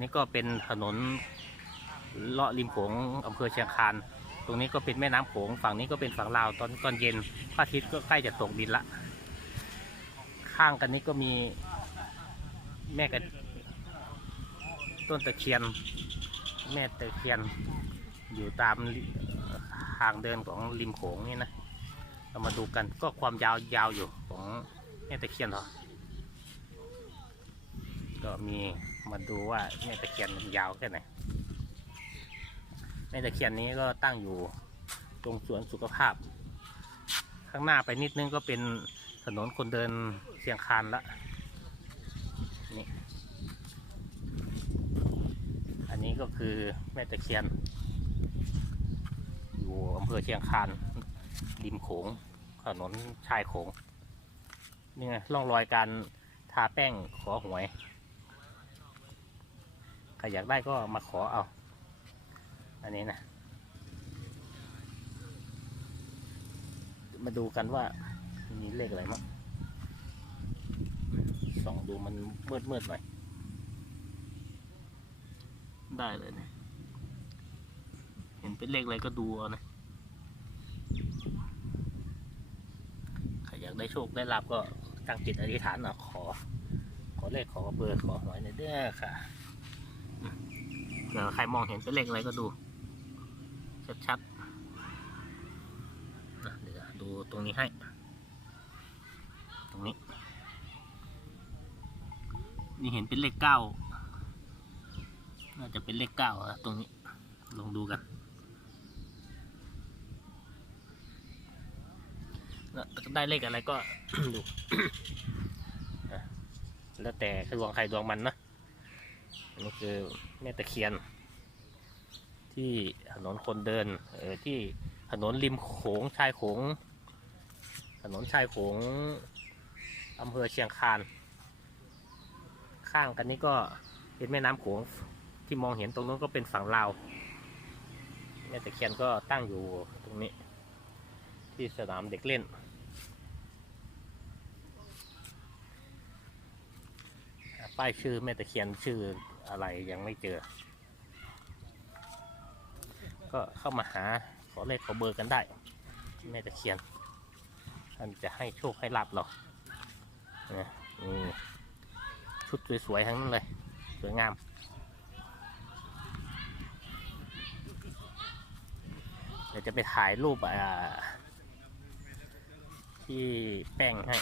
นี่ก็เป็นถนนเลาะริมโขงอำเภอเชียงคาน ตรงนี้ก็เป็นแม่น้ำโขง ฝั่งนี้ก็เป็นฝั่งลาว ตอนตอนเย็นพระอาทิตย์ก็ใกล้จะตกดินละ ข้างกันนี้ก็มีแม่กันต้นตะเคียน แม่ตะเคียน อยู่ตามทางเดินของริมโขงนี่นะ เรามาดูกันก็ความยาวยาวอยู่ของแม่ตะเคียนเหรอก็มี มาดูว่าแม่ตะเคียนมันยาวแค่ไหนแม่ตะเคียนนี้ก็ตั้งอยู่ตรงสวนสุขภาพ ข้างหน้าไปนิดนึงก็เป็นถนนคนเดินเชียงคานละนี่อันนี้ก็คือแม่ตะเคียน อยู่อำเภอเชียงคานริมโขงถนนชายโขงนี่ไงร่องรอยการทาแป้งขอหวย ใครอยากได้ก็มาขอเอา อันนี้นะ มาดูกันว่ามีเลขอะไรมั้งส่องดูมันมืดมืดหน่อย ได้เลยเนี่ยเห็นเป็นเลขอะไรก็ดูเอานะใครอยากได้โชคได้ลาบก็ตั้งจิตอธิษฐานเอาขอ ขอเลขขอเบอร์ขอหวยในอยเด้อค่ะ ผื่อใครมองเห็นเป็นเลขอะไรก็ดู ชัดๆนะเดี๋ยวดูตรงนี้ให้ ตรงนี้ นี่เห็นเป็นเลขเก้าน่าจะเป็นเลขเก้าตรงนี้ ลองดูกันแล้วได้เลขอะไรก็ดูแล้วแต่ดวงใครดวงมันนะ อันนี้คือแม่ตะเคียน ที่ถนนคนเดินเออที่ถนนริมโขงชายโขง ถนนชายโขงอำเภอเชียงคาน ข้างกันนี้ก็เป็นแม่น้ำโขงที่มองเห็นตรงนู้นก็เป็นฝั่งลาวแม่ตะเคียนก็ตั้งอยู่ตรงนี้ ที่สนามเด็กเล่น ป้ายชื่อแม่ตะเคียนชื่ออะไรยังไม่เจอ ก็เข้ามาหาขอเลขขอเบอร์กันได้ แม่ตะเคียนท่านจะให้โชคให้ลาบเราเนี่ยนี่ชุดสวยๆทั้งนั้นเลย สวยงาม เดี๋ยวจะไปถ่ายรูปอ่าที่แป้งให้